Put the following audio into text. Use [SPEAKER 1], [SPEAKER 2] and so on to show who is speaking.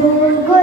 [SPEAKER 1] Good, good.